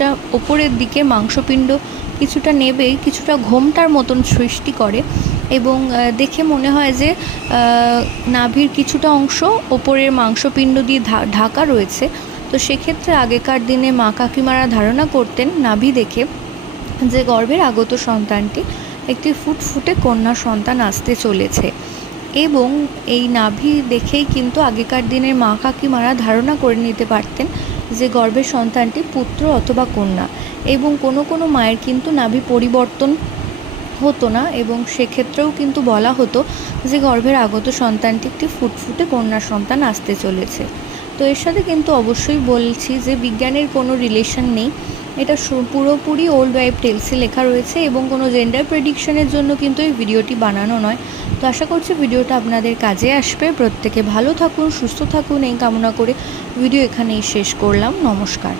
কিছুটা ওপরের দিকে মাংসপিণ্ড কিছুটা নেবেই কিছুটা ঘোমটার মতন সৃষ্টি করে এবং দেখে মনে হয় যে নাভির কিছুটা অংশ ওপরের মাংসপিণ্ড দিয়ে ঢাকা রয়েছে। তো সেক্ষেত্রে আগেকার দিনে মা কাকিমারা ধারণা করতেন নাভি দেখে যে গর্ভের আগত সন্তানটি একটি ফুটফুটে কন্যা সন্তান আসতে চলেছে, এবং এই নাভি দেখেই কিন্তু আগেকার দিনের মা কাকিমারা ধারণা করে নিতে পারতেন যে গর্ভের সন্তানটি পুত্র অথবা কন্যা। এবং কোনো কোনো মায়ের কিন্তু নাভি পরিবর্তন হতো না, এবং সেক্ষেত্রেও কিন্তু বলা হতো যে গর্ভের আগত সন্তানটি একটি ফুটফুটে কন্যা সন্তান আসতে চলেছে। তো এর সাথে কিন্তু অবশ্যই বলছি যে বিজ্ঞানের কোনো রিলেশন নেই, এটা পুরোপুরি ওল্ড ওয়াইফ টেলসে লেখা রয়েছে এবং কোনো জেন্ডার প্রেডিকশনের জন্য কিন্তু এই ভিডিওটি বানানো নয়। তো আশা করছি ভিডিওটা আপনাদের কাজে আসবে। প্রত্যেকে ভালো থাকুন, সুস্থ থাকুন এই কামনা করে ভিডিও এখানেই শেষ করলাম। নমস্কার।